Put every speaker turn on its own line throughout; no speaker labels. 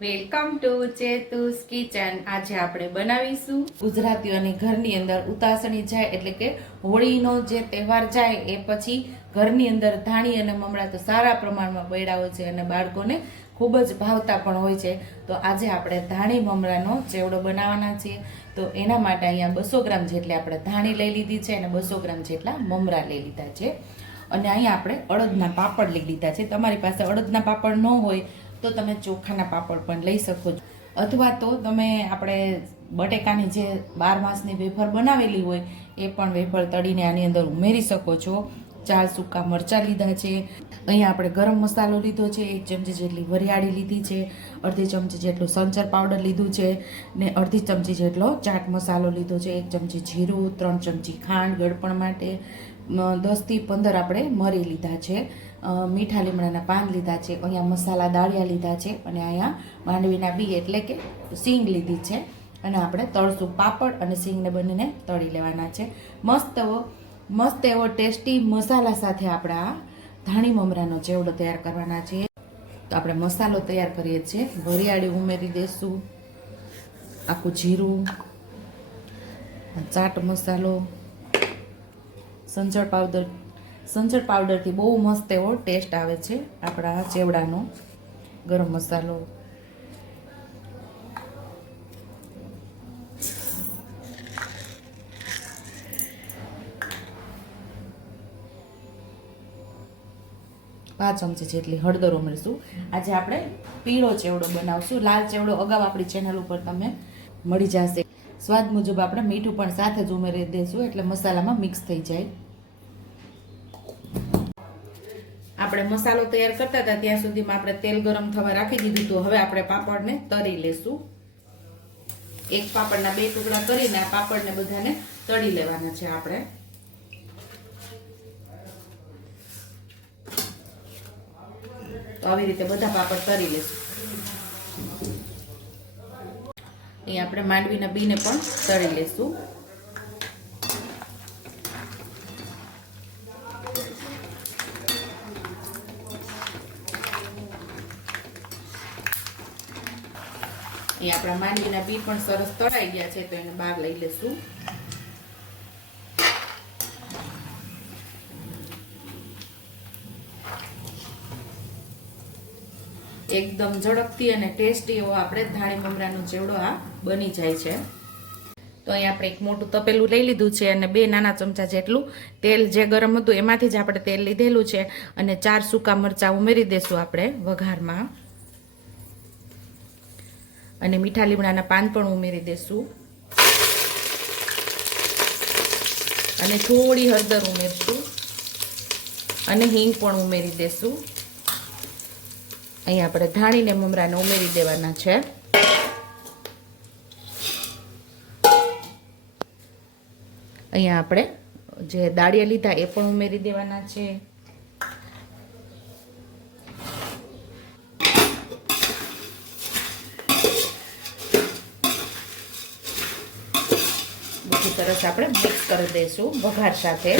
Welcome to ચેતુસ kitchen. આજે આપણે બનાવીશું ગુજરાતીઓની ઘરની અંદર ઉતાસણી જાય એટલે કે હોળીનો જે તહેવાર જાય એ પછી ઘરની અંદર ધાણી અને મમરા તો સારા પ્રમાણમાં પડ્યા હોય છે અને બાળકોને ખૂબ જ ભાવતા પણ હોય છે. તો આજે આપણે ધાણી મમરાનો ચેવડો બનાવવાના છીએ. તો એના માટે અહીંયા બસો ગ્રામ જેટલી આપણે ધાણી લઈ લીધી છે અને બસો ગ્રામ જેટલા મમરા લઈ લીધા છે. અને અહીંયા આપણે અડદના પાપડ લઈ લીધા છે. તમારી પાસે અડદના પાપડ ન હોય તો તમે ચોખાના પાપડ પણ લઈ શકો છો. અથવા તો તમે આપણે બટેકાની જે બાર માસની વેફર બનાવેલી હોય, એ પણ વેફર તળીને આની અંદર ઉમેરી શકો છો. ચાર સૂકા મરચાં લીધા છે. અહીંયા આપણે ગરમ મસાલો લીધો છે, એક ચમચી જેટલી વરિયાળી લીધી છે, અડધી ચમચી જેટલું સંચર પાવડર લીધું છે, ને અડધી ચમચી જેટલો ચાટ મસાલો લીધો છે, એક ચમચી જીરું, ત્રણ ચમચી ખાંડ ગળપણ માટે દસથી પંદર આપણે મરી લીધા છે. મીઠા લીમડાના પાન લીધા છે, અહીંયા મસાલા દાળિયા લીધા છે અને અહીંયા માંડવીના બી એટલે કે સિંગ લીધી છે. અને આપણે તળસું પાપડ અને સિંગને બંનેને તળી લેવાના છે. મસ્ત એવો મસ્ત એવો ટેસ્ટી મસાલા સાથે આપણે આ ધાણી મમરાનો ચેવડો તૈયાર કરવાના છે. તો આપણે મસાલો તૈયાર કરીએ છીએ. વરિયાળી ઉમેરી દઈશું આખું જીરું, ચાટ મસાલો, સંચળ પાવડર સંચળ પાવડરથી બહુ મસ્ત એવો ટેસ્ટ આવે છે આપણા ચેવડાનો. ગરમ મસાલો. પાંચ ચમચી જેટલી હળદર ઉમેરીશું. આજે આપણે પીળો ચેવડો બનાવશું. લાલ ચેવડો અગાઉ આપણી ચેનલ ઉપર તમે મળી જશે. સ્વાદ મુજબ આપણે મીઠું પણ સાથે જ ઉમેરી દઈશું એટલે મસાલામાં મિક્સ થઈ જાય. આપણે મસાલો તૈયાર કરતા હતા, ત્યાં સુધીમાં આપણે તેલ ગરમ થવા રાખી દીધું તો હવે આપણે પાપડને તળી લેશું. એક પાપડના બે ટુકડા કરીને આ પાપડને બધાને તળી લેવાના છે આપણે. આવી રીતે બધા પાપડ તળી લેશું. અહીં આપણે માંડવીના બીને પણ તળી લેશું. અહીં આપણા માંડવીના બી પણ સરસ તળાઈ ગયા છે, તો એને બહાર લઈ લેશું. એકદમ ઝડપથી અને ટેસ્ટી એવો આપણે ધાણી મમરાનો ચેવડો આ બની જાય છે. તો અહીં આપણે એક મોટું તપેલું લઈ લીધું છે અને બે નાના ચમચા જેટલું તેલ જે ગરમ હતું એમાંથી જ આપણે તેલ લીધેલું છે અને ચાર સૂકા મરચાં ઉમેરી દેશું આપણે વઘારમાં. અને મીઠા લીમડાના પાન પણ ઉમેરી દેશું. અને થોડી હળદર ઉમેરશું. અને હિંગ પણ ઉમેરી દેશું. અહીં આપણે ધાણીને મમરાને ઉમેરી દેવાના છે. અહીંયા આપણે જે દાળિયા લીધા એ પણ ઉમેરી દેવાના છે. બધું સરસ આપણે મિક્સ કરી દઈશું વઘાર સાથે.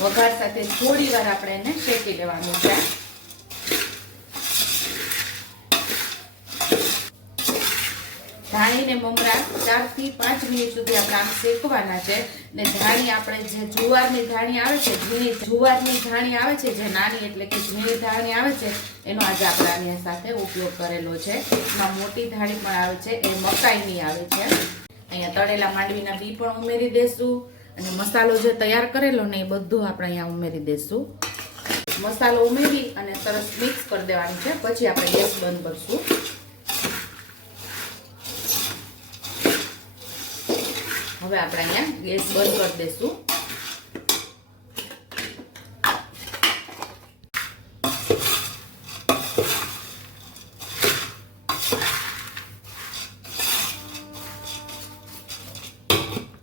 વઘાર સાથે થોડી વાર આપણે એને શેકી લેવાનું છે. ધાણી ને મમરા ચારથી પાંચ મિનિટ સુધી આપણે આમ શેકવાના છે. ને ધાણી આપણે જે જુવારની ધાણી આવે છે ઝીણી જુવારની ધાણી આવે છે, જે નાની એટલે કે ઝીણી ધાણી આવે છે, એનો આજે આપણે આની સાથે ઉપયોગ કરેલો છે. એમાં મોટી ધાણી પણ આવે છે, એ મકાઈની આવે છે. અહીંયા તળેલા માંડવીના બી પણ ઉમેરી દેશું. અને મસાલો જે તૈયાર કરેલો ને એ બધું આપણે અહીંયા ઉમેરી દઈશું મસાલો ઉમેરી અને સરસ મિક્સ કરી દેવાનું છે, પછી આપણે ગેસ બંધ કરશું. હવે આપણે અહીંયા ગેસ બંધ કરી દઈશું.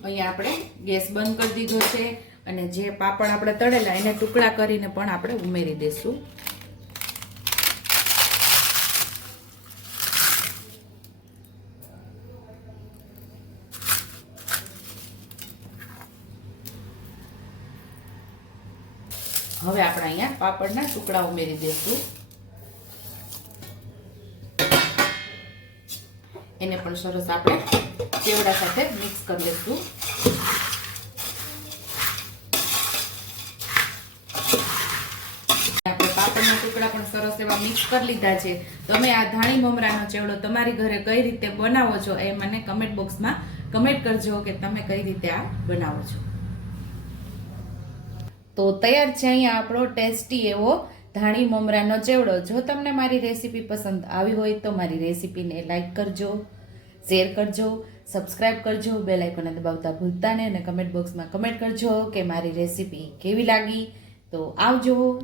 અહીંયા આપણે ગેસ બંધ કરી દીધો છે અને જે પાપડ આપણે તળેલા એને ટુકડા કરીને પણ આપણે ઉમેરી દઈશું. હવે આપણે અહીંયા પાપડના ટુકડા ઉમેરી દઈશું એને પણ સરસ આપણે ચેવડા સાથે મિક્સ કરી લઈશું આપણે પાપડના ટુકડા પણ સરસ એવા મિક્સ કરી લીધા છે. તમે આ ધાણી મમરાનો ચેવડો તમારી ઘરે કઈ રીતે બનાવો છો એ મને કમેન્ટ બોક્સમાં કમેન્ટ કરજો કે તમે કઈ રીતે આ બનાવો છો. તો તૈયાર છે અહીંયા આપણો ટેસ્ટી એવો ધાણી મમરાનો ચેવડો. જો તમને મારી રેસીપી પસંદ આવી હોય તો મારી રેસીપીને લાઈક કરજો, શેર કરજો, સબસ્ક્રાઇબ કરજો, બેલ આઇકોને દબાવતા ભૂલતા ને અને કમેન્ટ બોક્સમાં કમેન્ટ કરજો કે મારી રેસીપી કેવી લાગી. તો આવજો.